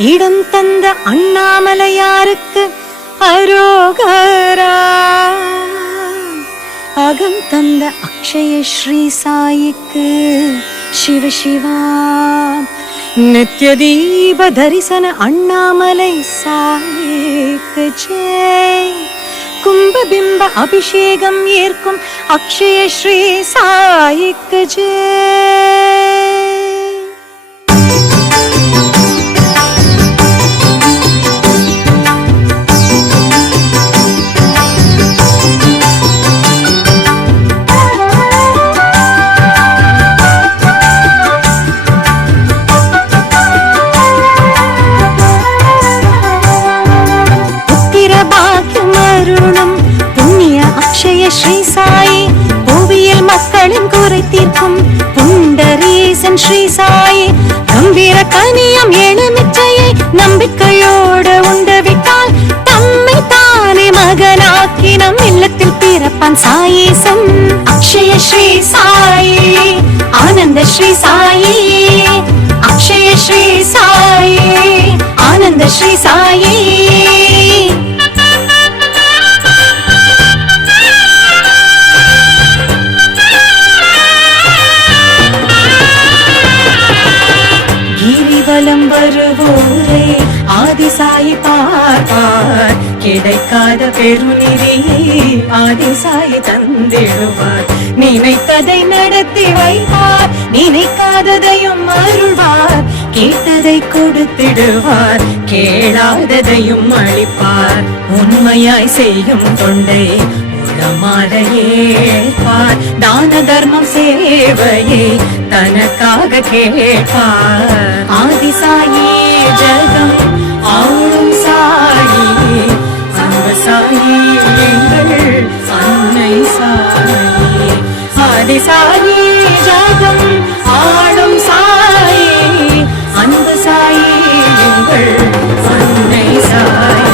இடம் தந்த அண்ணாமலையாருக்கு அரோகரா. அகம் தந்த அக்ஷய ஸ்ரீ சாயிக்கு சிவ சிவா. நித்ய தீப தரிசன அண்ணாமலை சாயிக்கு ஜெய். கும்பபிம்ப அபிஷேகம் ஏற்கும் அக்ஷய ஸ்ரீ சாயிக்கு ஜெய். ஸ்ரீ சாயி புவியில் மக்களின் குறை தீர்க்கும் புண்டரீசன் ஸ்ரீ சாயி. கம்பீர கனியம் எலுமிச்சையை நம்பிக்கையோடு உண்டுவிட்டால் தம்மை தானே மகனாக்கி நம் இல்லத்தில் பிறப்பான் சாயீசன். அக்ஷய ஸ்ரீ சாயி, ஆனந்த ஸ்ரீ சாயி. அக்ஷய ஸ்ரீ சாயி, ஆனந்த ஸ்ரீ சாயி. வலம் வருவோரே ஆதிசாயி பார்ப்பார். கிடைக்காத பெருநிதியை ஆதிசாயி தந்திடுவார். நினைத்ததை நடத்தி வைப்பார், நினைக்காததையும் அருள்வார். கேட்டதை கொடுத்திடுவார், கேளாததையும் அளிப்பார். உண்மையாய் செய்யும் தொண்டை உளமாற ஏற்பார். தான தர்மம் சேவையை தனக்காக கேட்பார். ஆதிசாயி ஜெகம் ஆளும் சாயி, அந்த சாயி எங்கள் அன்னை சாயி. ஆதிசாயி ஜெகம் ஆளும் சாயி, அந்த சாயி எங்கள் அன்னை சாயி.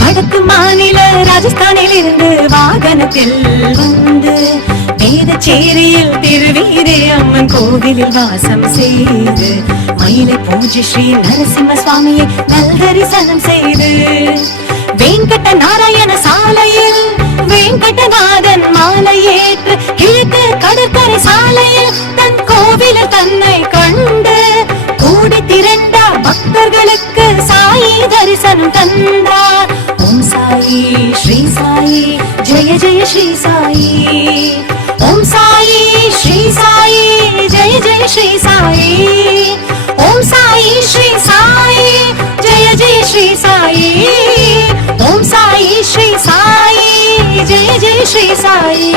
வடக்கு மாநில ராஜஸ்தானில் இருந்து வாகனத்தில் வந்து வேதச்சேரியில் திருவீரே அம்மன் கோவிலில் வாசம் செய்து மயிலை பூஜை ஸ்ரீ நரசிம்ம சுவாமியை நல்தரிசனம் செய்து வெங்கட நாராயண சாலையில் வெங்கடநாதன் மாலையேற்று கிழக்கு கடற்கரை சாலையில் தன் கோவிலில் தன்னை கண்டு கூடி திரண்ட பக்தர்களுக்கு சாயி தரிசனம் தந்தார். ஓம் சாயி ஸ்ரீ சாயி, ஜெய ஜெய ஸ்ரீ சாயி. ஓம் சாயி ஸ்ரீ சாயி, ஜெய ஜெய ஸ்ரீ சாயி. ஓம் சாயி ஸ்ரீ சாயி, ஜெய ஜெய ஸ்ரீ சாயி. ஓம் சாயி ஸ்ரீ சாயி, ஜெய ஜெய ஸ்ரீ சாயி.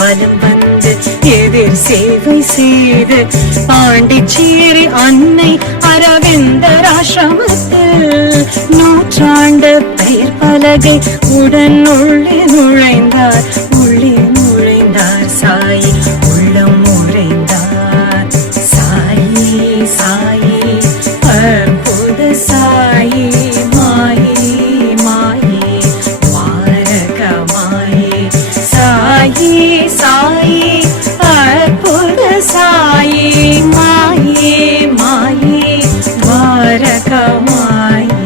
பலம் வந்து எதிர் சேவை செய்து பாண்டிச்சேரி அன்னை அரவிந்தர் ஆசிரமத்தில் நூற்றாண்டு பெயர் பலகை உடன் உள்ளே நுழைந்தார். உள்ளே நுழைந்தார் சாயி, உள்ளம் உழைந்தார் சாயி. சாயி அற்புத சாயி, மாயே மாயே வாரக மாயே சாயி. சாயி அற்புத சாயி, மாயே மாயே வாரக மாயே.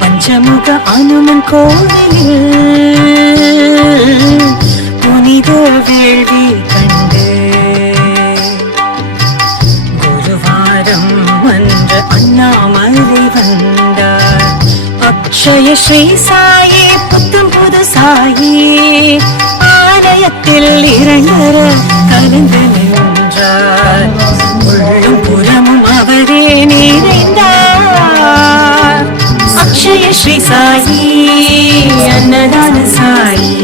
பஞ்சமுக அனுமன் கோவிலில் புனித வேள்வி கண்டு அண்ணாமலை வந்தார். அக்ஷய ஸ்ரீ சாயி புத்தம் புது சாயி ஆலயத்தில் இரண்டர கலந்து நின்றார். உள்ளும் புறமும் அவரே நிறைந்தார். அக்ஷய ஸ்ரீ சாயி, அன்னதான சாயி,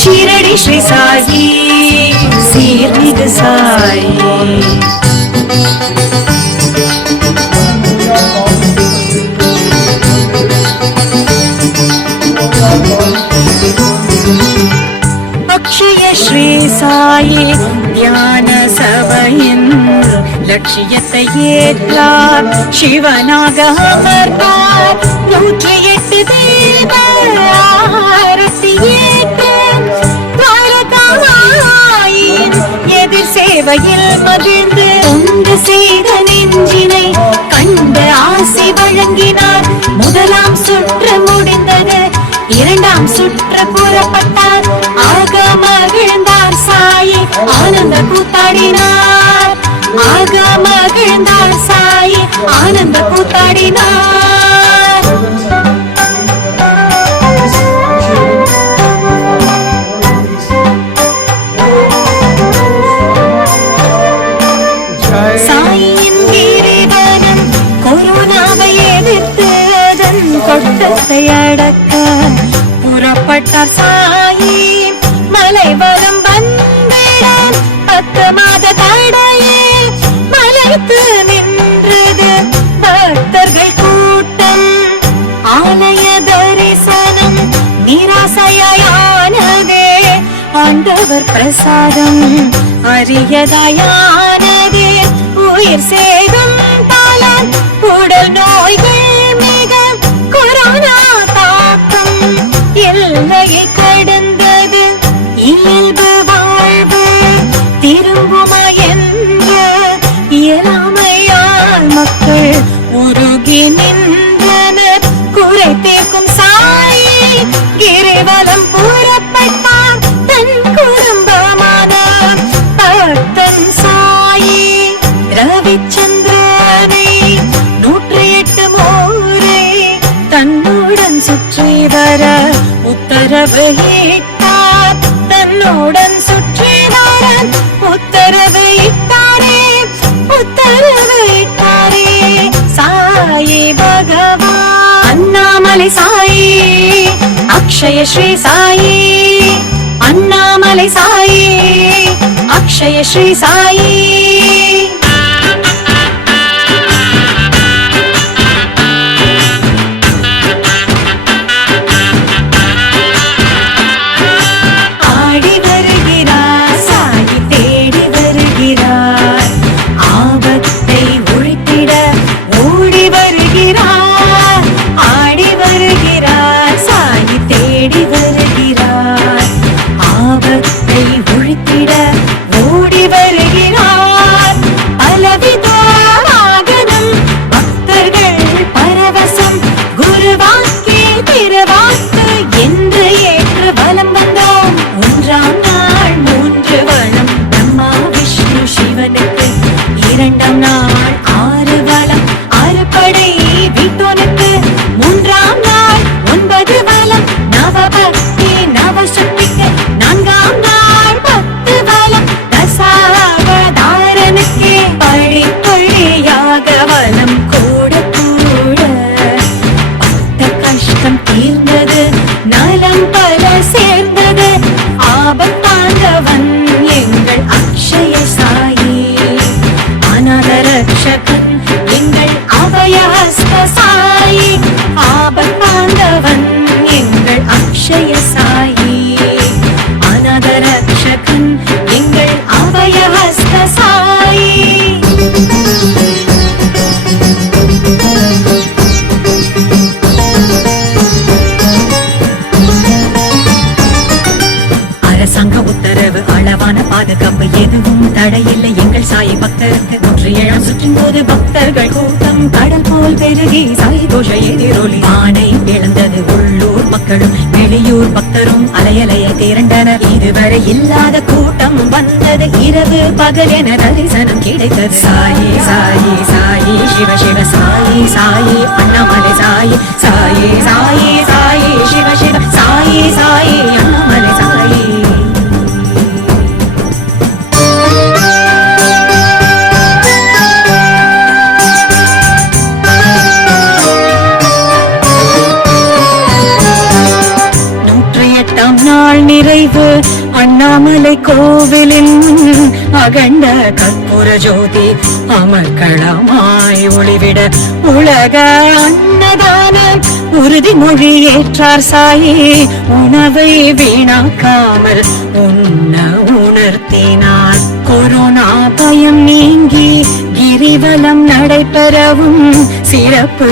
ஷீரடி ஸ்ரீ சாயி, சாயி. அக்ஷய ஸ்ரீ சாயி தியான சபையின் லட்சியத்தை ஏற்றார். சிவனாக அமர்ந்தார். 108 தீப ஆரத்தி ஏற்றார். துவாரகாமாயின் எதிர் சேவையில் மகிழ்ந்து தொண்டு செய்த நெஞ்சினை கண்டு ஆசி வழங்கினார். முதலாம் சுற்று முடிந்தது. 2ஆம் சுற்று புறப்பட்டார். ஆக மகிழ்ந்தார் சாயி ஆனந்த கூத்தாடினார். ஆக மகிழ்ந்தார் சாயி ஆனந்த கூத்தாடினார். சாயின் கிரீவனம் கொரோனாவை எதிர்த்து அதன் கொட்டத்தை அடக்க புறப்பட்டார் சாயி. மலைவரம் வந்திட 10 மாத தடையே மலைத்து நின்றது பக்தர்கள் கூட்டம். ஆலய தரிசனம் நிராசையானதே. ஆண்டவர் பிரசாதம் அரியதாயானதே. உயிர் சேதம் பல உடல் நோய்கள் மிக கொரோனா தாக்கம் எல்லையை கடந்தது. இயல்பு வாழ்வு திரும்புமா என்ற இயலாமையால் மக்கள் உருகி நின்றனர். குறை தீர்க்கும் சாயி கிரிவலம் புறப்பட்டார். தன் குடும்பமான பக்தன் சாயி ரவிச்சந்திரனை 108 முறை தன்னுடன் சுற்றி வர உத்தரவு இட்டார். தன்னுடன் சுற்றி வர உத்தரவு இட்டாரே. உத்தரவு இட்டாரே சாயி பகவான். அண்ணாமலை சாயி அக்ஷய ஸ்ரீ சாயி. அண்ணாமலை சாயி அக்ஷய ஸ்ரீ சாயி. தடையில்லை எங்கள் சாய் பக்தருக்கு. 107ஆம் சுற்றின் போது பக்தர்கள் கூட்டம் கடல் போல் பெருகி சாய் கோஷ எதிரொலி ஆணை இழந்தது. உள்ளூர் மக்களும் வெளியூர் பக்தரும் அலையலைய திரண்டனர். இதுவரை இல்லாத கூட்டம் வந்தது. இரவு பகல் என தரிசனம் கிடைத்தது. சாயி சாயி சாயி சிவ சிவ சாயி சாயி அண்ணாமலை சாயி சாயி சாயி சாயி சிவ சிவ சாயி சாயி அண்ணாமலை சாயி. நிறைவு அண்ணாமலை கோவில் கோவிலின் அகண்ட கற்பூர ஜோதி அமர்களமாய் ஒளிவிட உலக அன்னதான உறுதிமொழி ஏற்றார் சாயி உணவை வீணாக்காமல் உண்ண உணர்த்தினார். கொரோனா பயம் நீங்கி கிரிவலம் நடைபெறவும் சிறப்பு